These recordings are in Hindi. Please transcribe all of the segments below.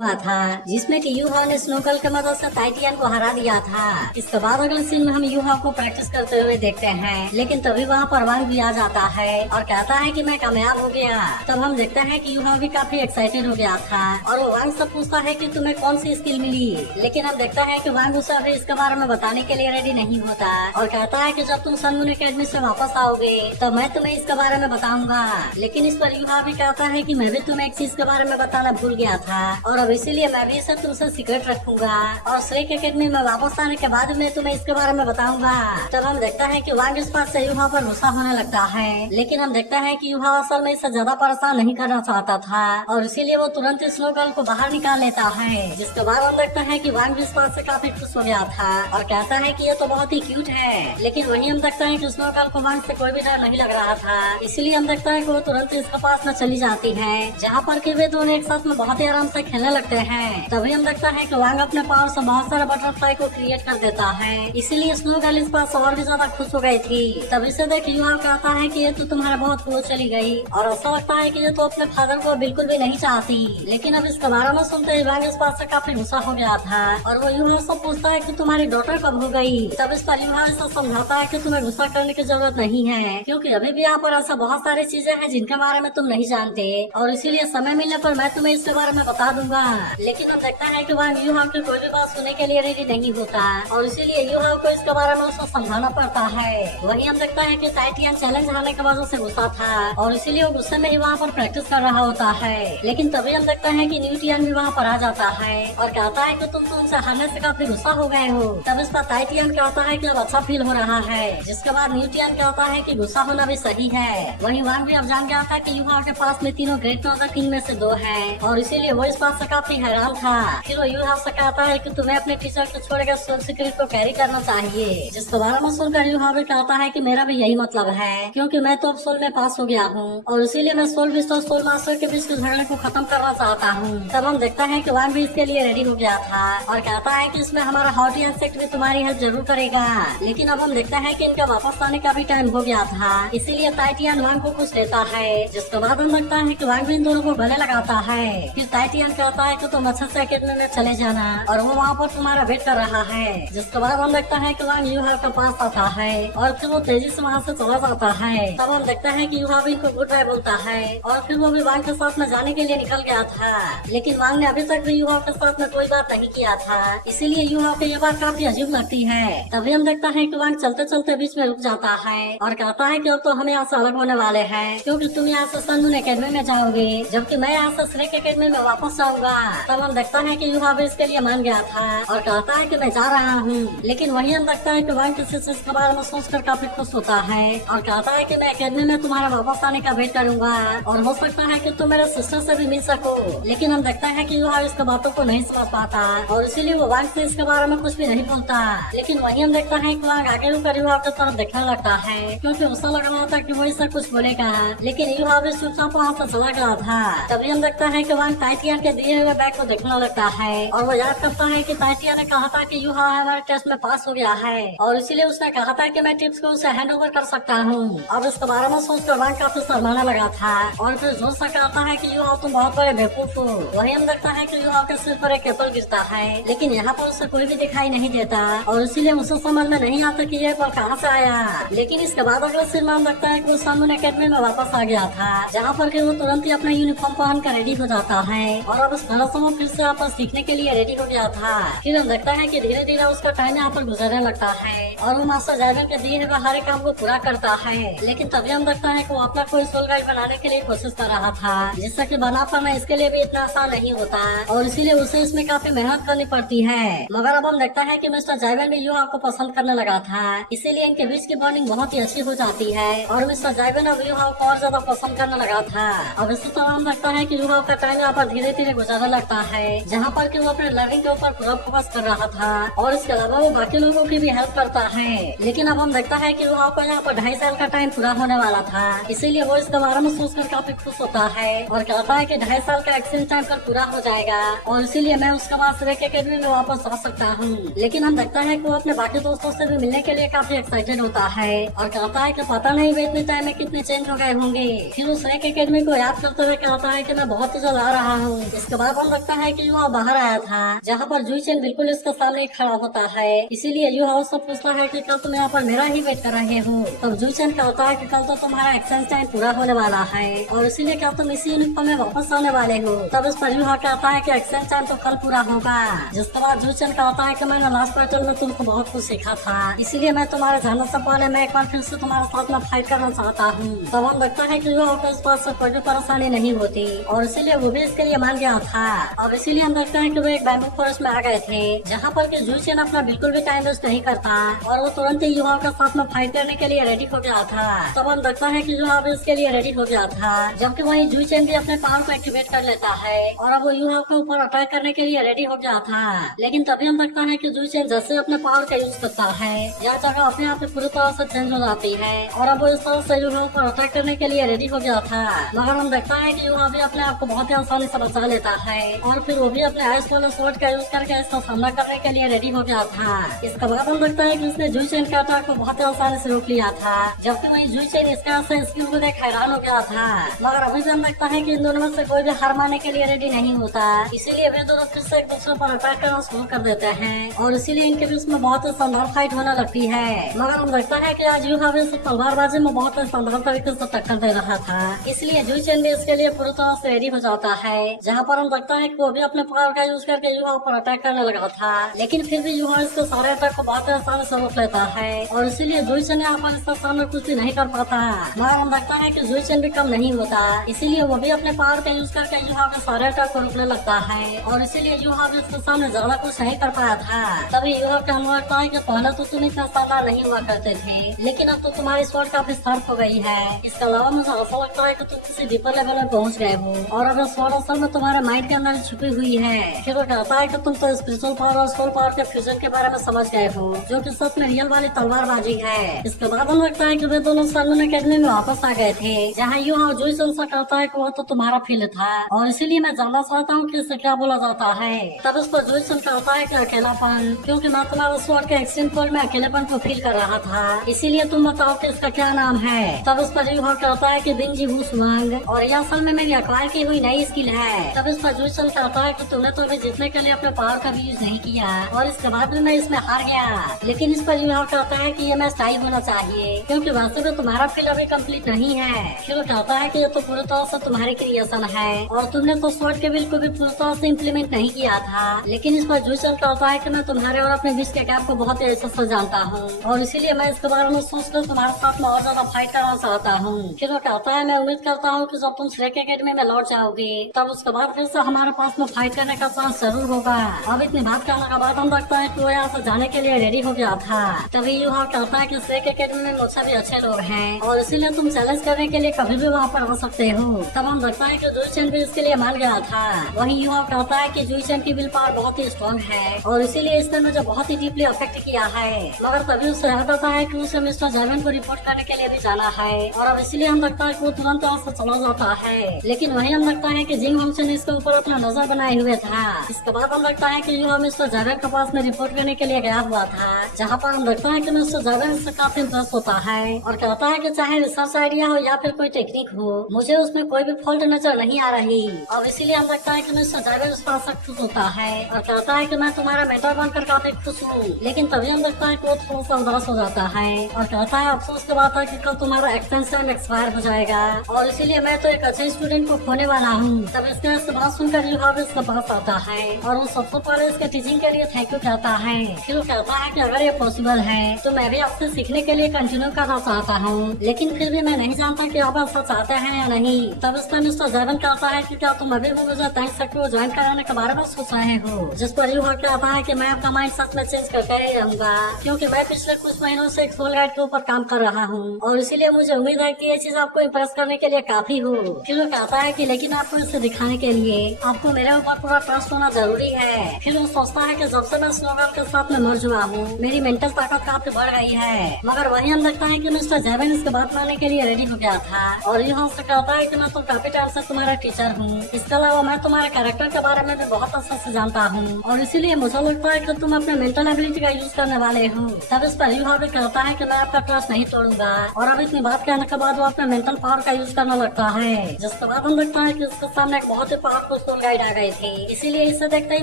हुआ था जिसमें कि यूहा ने स्नोकल की मदद से टाइटियन को हरा दिया था। इसके बाद अगले सीन में हम यूहा को प्रैक्टिस करते हुए देखते हैं, लेकिन तभी वहाँ पर वांग भी आ जाता है और कहता है कि मैं कामयाब हो गया। तब हम देखते हैं कि यूहा भी काफी एक्साइटेड हो गया था और वो वांग से पूछता है कि तुम्हें कौन सी स्किल मिली, लेकिन हम देखते हैं कि वांग उसे अभी इसके बारे में बताने के लिए रेडी नहीं होता और कहता है कि जब तुम सन मून एकेडमी से वापस आओगे तो मैं तुम्हें इसके बारे में बताऊंगा। लेकिन इस पर यूहा भी कहता है कि मैं भी तुम्हें एक चीज के बारे में बताना भूल गया था और अब इसीलिए मैं भी इसे तुमसे सीक्रेट रखूंगा और श्रेक एकेडमी में वापस आने के बाद मैं तुम्हें इसके बारे में बताऊंगा। तब हम देखता है कि वांग इस बात से यूहा पर गुस्सा होने लगता है, लेकिन हम देखता है कि यूहा असल में इसे ज्यादा परेशान नहीं करना चाहता था और इसीलिए वो तुरंत स्नो गर्ल को बाहर निकाल लेता है। जिसके बाद हम देखता है कि वांग भी इस बात से काफी खुश हो गया था और कहता है कि ये तो बहुत ही क्यूट है। लेकिन वहीं हम देखता है कि स्नो गर्ल को वांग से कोई भी डर नहीं लग रहा था, इसलिए हम देखता है कि वो तुरंत इसके पास में चली जाती है, जहाँ पर कि वे दोनों एक साथ में बहुत ही आराम से खेलने लगते हैं। तभी हम देखता है कि वांग अपने पावर से बहुत सारे बटरफ्लाई को क्रिएट कर देता है, इसीलिए स्नो गर्ल इस बात से और भी ज्यादा खुश हो गई थी। तभी से देख युवा कहता है कि ये तो तुम्हारा बहुत क्लोज चली गई और ऐसा लगता है कि ये तो अपने फादर को बिल्कुल भी नहीं चाहती। लेकिन अब इसके बारे में सुनते ही वांग इस बात से काफी गुस्सा हो गया था और वो युवा से पूछता है कि तुम्हारी डॉटर कब हो गई। तब इस पर युवा इसे समझाता है कि तुम्हें गुस्सा करने की जरूरत नहीं है, क्योंकि अभी भी यहाँ पर ऐसा बहुत सारी चीजें हैं जिनके बारे में तुम नहीं जानते और इसीलिए समय मिलने पर मैं तुम्हें इसके बारे में बता दूंगा। लेकिन हम देखता है कि वांग यूहाव की कोई भी बात सुनने के लिए रेडी नहीं होता और इसीलिए यूहाव को इसके बारे में उसे समझाना पड़ता है। वहीं हम देखता है कि टाइटियन चैलेंज हारने की वजह से गुस्सा था और इसीलिए वो गुस्से में ही वहाँ पर प्रैक्टिस कर रहा होता है। लेकिन तभी हम देखते हैं कि न्यूटियन भी वहाँ पर आ जाता है और कहता है कि तुम तो उनसे हारने से काफी गुस्सा हो गए हो। तब इस पर टाइटियन कहता है कि अब अच्छा फील हो रहा है, जिसके बाद न्यूटियन कहता है कि गुस्सा होना भी सही है। वहीं वांग भी अब जान गया था कि यूहाव के पास में तीनों ग्रेट नॉर्दर्न किंग में से 2 हैं और इसीलिए वो इस बात से काफी हैरान था। फिर वो यूहाव से कहता है कि तुम्हें अपने टीचर को छोड़कर सोल सीक्रेट को कैरी करना चाहिए, जिसके बारे में सुनकर यूहाव भी कहता है कि मेरा भी यही मतलब है, क्योंकि मैं तो अब सोल में पास हो गया हूँ और इसीलिए मैं सोल बिस्ट और सोल मास्टर के बीच के झगड़े को खत्म करना चाहता हूँ। तब हम देखता है कि वांग भी इसके लिए रेडी हो गया था और कहता है कि इसमें हमारा हॉटी इंसेक्ट भी तुम्हारी हेल्प जरूर करेगा। लेकिन अब हम देखता है कि इनका वापस आने का भी टाइम हो गया था, इसीलिए टाइटियन वांग को कुछ देता है, जिसके बाद हम देखता है कि वांग भी इन दोनों को गले लगाता है। फिर टाइटियन कहता है कि तुम अच्छे से एकेडमी में चले जाना और वो वहाँ पर तुम्हारा वेट कर रहा है। जिसके बाद हम देखता है कि वांग यूहाव के पास आता है और फिर वो तेजी से वहाँ से चला जाता है। तब हम देखता है कि यूहाव इनको गुड बाय बोलता है और फिर वो भी वांग के साथ में जाने के लिए निकल गया था। लेकिन वांग ने अभी तक भी यूहाव के साथ में कोई बात नहीं किया था, इसीलिए यूहाव को ये बात काफी अजीब लगती है। तभी हम देखता है कि वांग चलते चलते बीच में रुक जाता है और कहता है कि अब तो हम यहाँ से अलग होने वाले हैं, क्योंकि तुम यहाँ से सन मून एकेडमी में जाओगे जबकि मैं यहाँ से श्रेक एकेडमी में वापस जाऊंगा। तब हम देखता है कि यूहाव इसके लिए मान गया था और कहता है कि मैं जा रहा हूँ। लेकिन वहीं हम देखता है कि वांग किसी चीज के बारे में सोचकर काफी खुश होता है और कहता है कि मैं एकेडमी में तुम्हारा वापस आने का वेट करूंगा और हो सकता है कि तुम मेरे सिस्टर से भी मिल सको। लेकिन हम देखता है कि यूहाव इसके बातों को नहीं समझ पाता और इसीलिए वो वांग से इसके बारे में कुछ भी नहीं बोलता। लेकिन वहीं हम देखता है कि वांग आगे रुकर यूहाव की तरफ देखने लगता है, क्योंकि उसे लग रहा था कि वो इससे कुछ बोलेगा, लेकिन यूहाव भी चुपचाप वहाँ से चला गया था। तभी हम देखता है कि वांग टाइटियन के दिए हुए बैग को देखने लगता है और वो याद करता है कि टाइटियन ने कहा था कि यूहाव हमारे टेस्ट में पास हो गया है और इसीलिए उसने कहा था कि मैं टिप्स को उसे हैंड ओवर कर सकता हूँ। अब इसके बारे में सोचकर वांग काफी शर्माने लगा था और फिर जोर से कहता है कि यूहाव तुम बहुत बड़े बेवकूफ हो। वही हम देखता है कि यूहाव के सिर पर एक एप्पल गिरता है, लेकिन यहाँ पर उसे कोई भी दिखाई नहीं देता और इसीलिए उसे समझ में नहीं आता कि ये एप्पल कहाँ से आया। लेकिन इसके बाद अगले सीन में हम देखता है कि वो सन मून एकेडमी में वापस आ गया था, जहाँ पर कि वो तुरंत ही अपना यूनिफॉर्म पहन कर रेडी हो जाता है और अब उस तरह से वो फिर से यहाँ पर सीखने के लिए रेडी हो गया था। फिर हम देखता है कि धीरे धीरे उसका टाइम यहाँ पर गुजरने लगता है और वो मास्टर जाइवन के दिए हुए हर एक काम को पूरा करता है। लेकिन तभी हम देखता है कि वो अपना कोई सोल गाइड बनाने के लिए कोशिश कर रहा था, जिससे कि बना पाना इसके लिए भी इतना आसान नहीं होता और इसीलिए उसे इसमें काफी मेहनत करनी पड़ती है। मगर अब हम देखता है कि मिस्टर जाइवन भी यूहाव को पसंद करने लगा था, इसीलिए इनके बीच की बॉन्डिंग बहुत ही अच्छी हो जाती है और मिस्टर जाइवन अब यूहाव को और ज्यादा पसंद करने लगा था। अब इसी तरह हम देखता है कि यूहाव का टाइम यहाँ पर धीरे धीरे गुजरने लगता है, जहाँ पर कि वो अपने लर्निंग के ऊपर पूरा फोकस कर रहा था और इसके अलावा वो बाकी लोगों की भी हेल्प करता है। लेकिन अब हम देखता है कि यूहाव को यहाँ पर 2.5 साल का टाइम पूरा होने वाला था, इसीलिए वो इसके बारे में सोचकर काफी खुश होता है और कहता है कि 2.5 साल का एक्सीडेंट टाइम पर पूरा हो जाएगा और इसीलिए मैं उसके बाद श्रेक एकेडमी में वापस आ सकता हूँ। लेकिन हम देखता है कि वो अपने बाकी दोस्तों से भी मिलने के लिए काफी एक्साइटेड होता है और कहता है कि पता नहीं वे इतने टाइम में कितने चेंज हो गए होंगे। फिर उस श्रेक एकेडमी को याद करते हुए कहता है कि मैं बहुत ही जल्द आ रहा हूँ। इसके बाद हम लगता है कि युवा बाहर आया था, जहाँ पर जुईचेन बिल्कुल इसके सामने खड़ा होता है। इसीलिए युवा उससे पूछता है कि कल तुम यहाँ पर मेरा ही वेट कर रहे हो। तब जुईचेन कहता है कि कल तो तुम्हारा एक्सचेंज टाइम पूरा होने वाला है और इसीलिए क्या तुम इसी यूनिफॉर्म में वापस आने वाले हो। तब इस पर युवा कहता है कि एक्सचेंज टाइम तो कल पूरा होगा। जिसके बाद जुईचेन कहता है कि मैंने लास्ट बैटल में तुमको बहुत कुछ सीखा था, इसीलिए मैं तुम्हारे जाने से पहले मैं एक बार फिर से तुम्हारे साथ में फाइट करना चाहता हूँ। तब हम लगता है कि युवा को इस बात से कोई भी परेशानी नहीं होती और इसीलिए वो भी इसके लिए मान गया था। अब इसीलिए हम देखते हैं कि वो एक बैम्बू फॉरेस्ट में आ गए थे, जहाँ पर कि जुईचेन अपना बिल्कुल भी टाइम वेस्ट नहीं करता और वो तुरंत ही युवा के साथ में फाइट करने के लिए रेडी हो गया था। तब हम देखता है कि युवा भी इसके लिए रेडी हो गया था, जबकि वही जुईचेन भी अपने पावर को एक्टिवेट कर लेता है और अब वो युवा के ऊपर अटैक करने के लिए रेडी हो गया था। लेकिन तभी हम देखता है कि जुईचेन जैसे अपने पावर का यूज करता है, यह जगह अपने आप पूरी तरह से चेंज हो जाती है और अब वो इस तरह से युवा पर अटैक करने के लिए रेडी हो गया था। मगर हम देखता है कि युवा भी अपने आप को बहुत ही आसानी से बचा लेता है और फिर वो भी अपने आइस वाले स्वॉर्ड का यूज करके इसका सामना करने के लिए रेडी हो गया था। इसके बाद हम देखता है कि उसने जुईचेन के अटैक को बहुत ही आसानी से रोक लिया था, जबकि वही जुईचेन इसका स्किल को देख हैरान हो गया था। मगर अभी भी हम देखता है कि इन दोनों में से कोई भी हार मानने के लिए रेडी नहीं होता, इसीलिए वे दोनों फिर से एक दूसरे पर अटैक करना शुरू कर देते हैं और इसीलिए इनके बीच में बहुत ही शानदार फाइट होने लगती है। मगर हम देखता है कि आज युवा भी तलवारबाजी में बहुत ही शानदार तरीके से टक्कर दे रहा था, इसलिए जुईचेन भी इसके लिए पूरी तरह से रेडी हो जाता है, जहाँ पर हम देखता है कि वो भी अपने पावर का यूज करके युवा पर अटैक करने लगा था। लेकिन फिर भी युवा इसके सारे अटैक को बहुत आसानी से रोक लेता है और इसीलिए जुईचेन यहाँ पर इसका सामने कुछ भी नहीं कर पाता। मगर हम देखता है कि जुईचेन भी कम नहीं होता, इसीलिए वो भी अपने पावर का यूज करके युवा के सारे अटैक को रोकने लगता है और इसीलिए युवा भी इसके सामने ज्यादा कुछ नहीं कर पाया था। तभी युवा का अनुभव लगता है कि पहले तो तुम इतना शानदार नहीं हुआ करते थे, लेकिन अब तो तुम्हारी स्वॉर्ड काफी शार्प हो गई है। इसके अलावा मुझे ऐसा लगता है कि तुम किसी डीपर लेवल में पहुंच गए हो और अब स्वॉर्ड असल में तुम्हारे माइंड के अंदर छुपी हुई है। फिर वो कहता है कि तुम तो स्पिरिचुअल पावर और सोल पावर के फ्यूजन के बारे में समझ गए हो, जो कि सच में रियल वाली तलवारबाजी है। इसके बाद हम लगता है कि वे दोनों सैलून अकेडमी में वापस आ गए थे, जहाँ युवा जुईचेन से कहता है कि वो तो तुम्हारा फील्ड था और इसीलिए मैं जानना चाहता हूँ कि इसे क्या बोला जाता है। तब उस पर जुईचेन कहता है कि अकेलापन, क्योंकि मैं तुम्हारे स्वॉर्ड के एक्सट्रीम पॉइंट में अकेलेपन को फील कर रहा था, इसीलिए तुम बताओ कि इसका क्या नाम है। तब उस पर युवा कहता है कि बिंजी वुसुआंग और यह असल में मेरी अक्वायर की हुई नई स्किल है। तब इस पर जुईचेन कहता है कि तुमने तो अभी जीतने के लिए अपने पावर का भी यूज नहीं किया और इसके बाद भी मैं इसमें हार गया। लेकिन इस पर युवा कहता है कि ये मैच टाई होना चाहिए, क्योंकि वैसे भी तुम्हारा फील्ड अभी कंप्लीट नहीं है। फिर वो कहता है कि ये तो पूरी तरह से तुम्हारी क्रिएशन है और तुमने तो स्वॉर्ड के बिल को भी पूरी तरह से इम्प्लीमेंट नहीं किया था। लेकिन इस पर जुईचेन कहता है कि मैं तुम्हारे और अपने बीच के गैप को बहुत ही अच्छे से जानता हूँ और इसीलिए मैं इसके बारे में सोच कर तुम्हारे साथ में और ज्यादा फाइट करना चाहता हूँ। फिर वो कहता है मैं उम्मीद करता हूँ कि जब तुम श्रेक एकेडमी में लौट जाओगे तब उसके बाद फिर से हमारे पास में फाइट करने का चांस जरूर होगा। अब इतनी बात करने के बाद हम लगता है कि वो यहाँ से जाने के लिए रेडी हो गया था। तभी युवा कहता है कि श्रेक एकेडमी में मुझसे भी अच्छे लोग हैं और इसीलिए तुम चैलेंज करने के लिए कभी भी वहाँ पर आ सकते हो। तब हम लगता है कि जुईचेन भी इसके लिए मान गया था। वहीं युवा कहता है कि जुईचेन की विल पावर बहुत ही स्ट्रॉन्ग है और इसीलिए इसने मुझे बहुत ही डीपली अफेक्ट किया है। मगर तभी उसे याद आता है कि उसे मिस्टर जैवन को रिपोर्ट करने के लिए भी जाना है और अब इसीलिए हम लगता है कि वो तुरंत वहाँ से चला जाता है। लेकिन वहीं हम लगता है कि जिंग वंशन इसके ऊपर अपना नजर बनाए हुए था। इसके बाद हम लगता है कि युवा मिस्टर जैवन के पास में रिपोर्ट करने के लिए गया हुआ था, जहाँ पर हम लगता है कि मिस्टर जैवन इससे काफी इंप्रेस होता है और कहता है कि चाहे रिसर्च आइडिया हो या फिर कोई टेक्निक हो, मुझे उसमें कोई भी फॉल्ट नजर नहीं आ रही। और इसीलिए हम लगता है कि मिस्टर जैवन उस पर खुश होता है और कहता है कि मैं तुम्हारा मेंटर बनकर काफी खुश हूँ। लेकिन तभी हम लगता है कि वो थोड़ा सा उदास हो जाता है और कहता है अफसोस की बात है कि कल तुम्हारा एक्सटेंस टाइम एक्सपायर हो जाएगा और इसीलिए मैं तो एक अच्छे स्टूडेंट को खोने वाला हूँ। तब इसके बात सुनकर युवा भी इसके पास आता है और वो सबसे पहले इसके टीचिंग के लिए थैंक यू कहता है। फिर वो कहता है कि अगर ये पॉसिबल है तो मैं भी आपसे सीखने के लिए कंटिन्यू करना चाहता हूँ, लेकिन फिर भी मैं नहीं जानता कि आप ऐसा चाहते हैं या नहीं। तब इसका मिस्टर जैवन कहता है कि क्या तुम अभी भी मुझे थैंक्स को ज्वाइन कराने के बारे में सोच रहे हो। जिस पर युवा कहता है कि मैं आपका माइंड सच में चेंज करके ही रहूंगा, क्योंकि मैं पिछले कुछ महीनों से एक सोल गाइड के ऊपर काम कर रहा हूँ और इसीलिए मुझे उम्मीद है कि ये चीज आपको इम्प्रेस करने के लिए काफी हो। फिर वो कहता है कि लेकिन आपको इसे दिखाने के लिए आपको मेरे ऊपर पूरा ट्रस्ट होना जरूरी है। फिर वो सोचता है कि जब से मैं स्नोगर्ल के साथ में मर चुका हूँ मेरी मेंटल ताकत काफी बढ़ गई है। मगर वहीं हम लगता है कि मिस्टर जैवन इसके बात मानने के लिए रेडी हो गया था और यहाँ से कहता है कि मैं तो काफी टाइम से तुम्हारा टीचर हूँ, इसके अलावा मैं तुम्हारे कैरेक्टर के बारे में भी बहुत अच्छे से जानता हूँ और इसीलिए मुझे लगता है कि तुम अपने मेंटल एबिलिटी का यूज करने वाले हो। तब इस पर युवा भी कहता है कि मैं आपका ट्रस्ट नहीं तोड़ूंगा और अब इतनी बात कहने के बाद वो अपने मेंटल पावर का यूज करने लगता है, जिसके बाद हम लगता है कि उसके सामने एक बहुत ही पावरफुल पर टूर गाइड आ गए थे। इसीलिए इसे देखते ही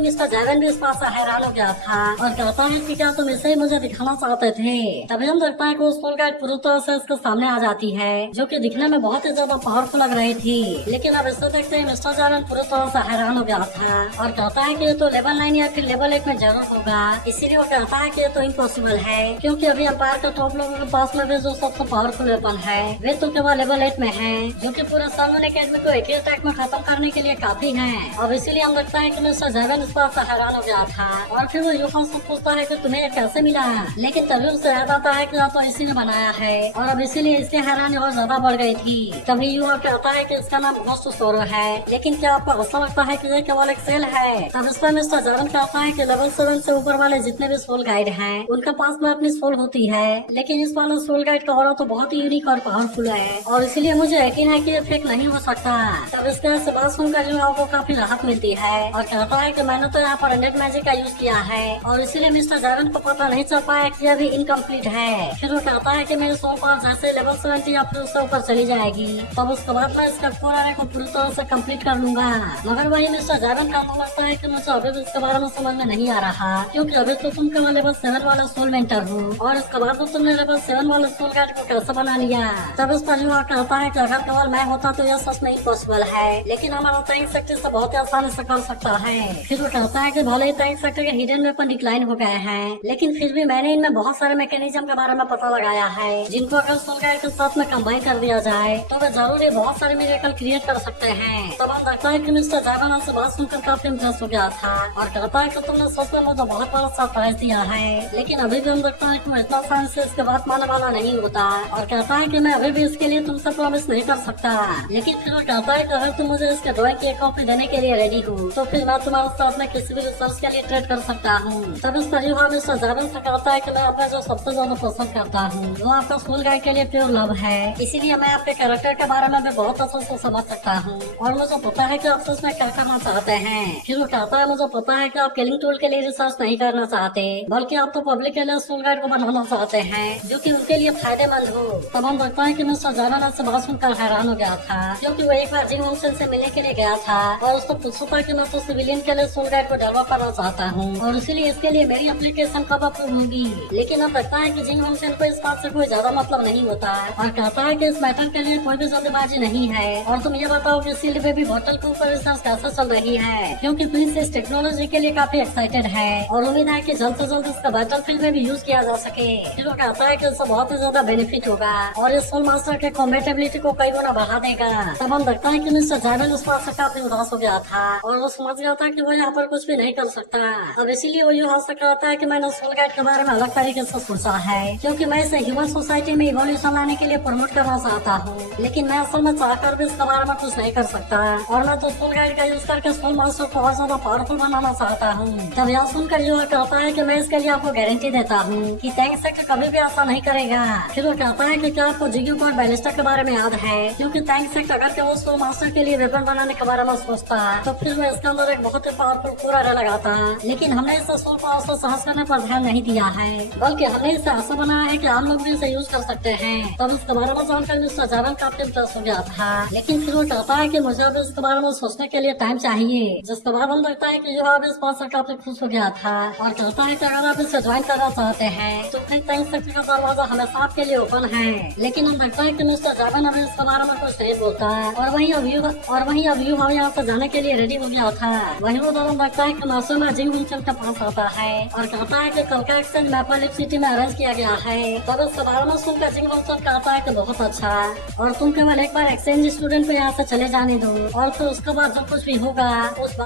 मिस्टर जैवन भी इस बात से हैरान हो गया था और कहता है कि क्या तुम इसे ही मुझे दिखाना चाहते थे। तभी हम देखता है कि उस टूर गाइड पूरी तरह से इसके सामने आ जाती है, जो कि दिखने में बहुत ही ज्यादा पावरफुल लग रही थी। लेकिन अब इसे देखते ही मिस्टर जैवन पूरी तरह से हैरान हो गया था और कहता है कि ये तो लेवल 9 या फिर लेवल 8 में जरूर होगा। इसीलिए वो कहता है कि ये तो इम्पॉसिबल है, क्योंकि अभी एम्पायर के टॉप लोगों के पास में भी जो सबसे पावरफुल वेपन है वे तो केवल लेवल 8 में है, जो कि पूरे सैलमन एकेडमी को एक ही अटैक में खत्म करने के लिए काफी है। अब इसीलिए हम लगता है कि मिस्टर जैवन इस बात से हैरान हो गया था और फिर वो यूहान से पूछता है कि तुम्हें ये कैसे मिला, लेकिन तभी उसे याद आता है कि तो इसी ने बनाया है और अब इसीलिए इसकी हैरानी और ज्यादा बढ़ गई थी। तभी यूहा कहता है कि इसका नाम घोस्ट सोरो है, लेकिन क्या आपको ऐसा लगता है कि ये केवल एक सेल है। तब इस पर मिस्टर जैवन कहता है कि लेवल 7 से ऊपर वाले जितने भी सोल गाइड हैं उनके पास में अपनी सोल होती है, लेकिन इस वाले सोल गाइड का ऑरा तो बहुत ही यूनिक और पावरफुल है और इसीलिए मुझे यकीन है कि ये फेक नहीं हो सकता। तब इसके से बात सुनकर यूहा को काफी राहत मिलती है और कहता है कि मैंने तो यहाँ पर अनडेड मैजिक का यूज किया है और इसीलिए मिस्टर जैवन को पता नहीं चल पाया कि अभी इनकम्प्लीट है। फिर वो कहता है कि मेरे सोल पावर जैसे लेवल 70 या फिर उससे ऊपर चली जाएगी तब उसके बाद मैं इसका पूरा को पूरी तरह से कंप्लीट कर लूंगा। मगर वही मिस्टर जैवन का लगता है कि मुझे अभी भी इसके बारे में समझ में नहीं आ रहा, क्योंकि अभी तो तुम केवल लेवल 7 वाला सोल मेंटर हो और इसके बाद तो तुमने लेवल 7 वाले सोल गार्ड को कैसे बना लिया। तब इस पर युवा कहता है कि अगर केवल मैं होता तो यह सच में इम्पॉसिबल है, लेकिन हमारा टैंक सेक्टर से बहुत ही आसानी से कर सकता है। फिर वो कहता है कि भले ही टैंक सेक्टर के हिडन वेपन डिक्लाइन हो गए हैं, लेकिन फिर भी मैंने इनमें बहुत सारे मैकेनिज्म के बारे में पता लगाया है जिनको अगर सोल गार्ड के साथ में कंबाइन कर दिया जाए तो वे जरूर बहुत सारे मिरेकल क्रिएट कर सकते हैं। तब हम लगता है कि मिस्टर जैवन से बात सुनकर काफी इम्प्रेस हो गया था और कहता है कि तुमने सच में मुझे बहुत बड़ा सरप्राइज दिया है, लेकिन अभी भी हम लगता है कि मैं इतना आसानी से इसके बात मानने वाला नहीं होता और कहता है कि मैं अभी भी इसके लिए तुमसे प्रॉमिस नहीं कर सकता। लेकिन फिर वो कहता है कि अगर तुम मुझे इसके ड्राइंग की एक कॉपी देने के लिए रेडी हो तो फिर मैं तुम्हारे साथ में किसी भी रिसर्च के लिए ट्रेड कर सकता हूँ। तब इस पर युवा मिस्टर जैवन से कहता है कि मैं अपना जो सबसे ज्यादा पसंद करता हूँ वो आपका सोल गाइड के लिए प्योर लव है, इसीलिए मैं आपके कैरेक्टर के बारे में भी बहुत अच्छे से समझ सकता हूँ और मुझे पता है कि आप सच में क्या करना चाहते हैं। फिर वो कहता है मुझे पता है कि आप किलिंग टूल के लिए रिसर्च नहीं करना चाहते, बल्कि आप तो पब्लिक के लिए सोल गाइड को बनाना चाहते हैं जो कि उनके लिए फायदेमंद हो। तब हम लगता है कि मिस्टर जैवन से बात सुनकर हैरान हो गया था, क्योंकि वो एक बार जिंग होंगसेन से मिलने के लिए गया था और उसको पूछा था कि मैं तो सिविलियन के लिए सोल गाइड को डेवलप करना चाहता हूँ और इसीलिए इसके लिए मेरी एप्लीकेशन कब अप्रूव होगी। लेकिन अब लगता है कि जिंग होंगसेन को इस बात से कोई ज्यादा मतलब नहीं होता और कहता है कि इस मैटर के लिए कोई भी जल्दबाजी नहीं है और तुम ये बताओ कि सील्ड बेबी बॉटल के ऊपर रिसर्च कैसे चल रही है, क्योंकि प्रिंस इस टेक्नोलॉजी के लिए काफी एक्साइटेड है और उम्मीद है कि जल्द से जल्द इसका बैटल फील्ड में भी यूज किया जा सके। फिर वो कहता है कि इससे बहुत ही ज्यादा बेनिफिट होगा और इस सोल मास्टर के कॉम्बेटेबिलिटी को कई गुना बढ़ा देगा। तब हम देखता है कि मिस्टर जैवन उस बात से काफी उदास हो गया था और वो समझ गया था कि वो यहाँ पर कुछ भी नहीं कर सकता। अब इसीलिए वो युवा से कहता है कि मैंने सोल गाइड के बारे में अलग तरीके से सोचा है, क्योंकि मैं इसे ह्यूमन सोसाइटी में इवोल्यूशन लाने के लिए प्रमोट करना चाहता हूँ, लेकिन मैं असल में चाहकर भी इसके बारे में कुछ नहीं कर सकता और मैं तो सोल गाइड का यूज करके सोल मास्टर को और ज्यादा पावरफुल बनाना चाहता हूँ। तब यह सुनकर युवा कहता है कि मैं इसके लिए आपको गारंटी देता हूँ कि टैंक सेक्टर कभी भी ऐसा नहीं करेगा। फिर वो कहता है कि क्या आपको जिग्यू और बैलिस्टा के बारे में याद है, क्योंकि टैंक सेक्टर अगर के वो सोल मास्टर के लिए वेपन बनाने के बारे में सोचता तो फिर वो इसके अंदर एक बहुत ही पावरफुल पूरा लगाता, लेकिन हमने इसे सोल पावर से साहस करने पर ध्यान नहीं दिया है, बल्कि हमने इसे ऐसा बनाया है कि आम लोग भी इसे यूज कर सकते हैं। तब इसके बारे में जानकर मिस्टर जैवन काफी इंटरेस्ट हो गया था, लेकिन फिर वो कहता है कि मुझे अब इसके बारे में सोचने के लिए टाइम चाहिए, जिसके बाद हम देखता है कि युवा भी इस बात से काफी खुश हो गया था और कहता है कि अगर आप इसे ज्वाइन करना चाहते हैं तो फिर टैंक सेक्टर का दरवाजा हमेशा आपके लिए ओपन है। लेकिन हम देखता है कि मिस्टर जैवन अभी इसके बारे में कुछ नहीं बोलता और वहीं अब युवा यहाँ से जाने के लिए रेडी हो गया था। वहीं वो दोनों देखता है कि मासूम जिंग होंगसेन के पास आता है और कहता है कि कल का एक्सचेंज मैपल लिप सिटी में अरेंज किया गया है। तब इसके बारे में सुनकर जिंग होंगसेन कहता है कि बहुत अच्छा, और तुम केवल एक बार एक्सचेंज स्टूडेंट को यहाँ से चले जाने दो और फिर उसके बाद जो कुछ भी होगा उस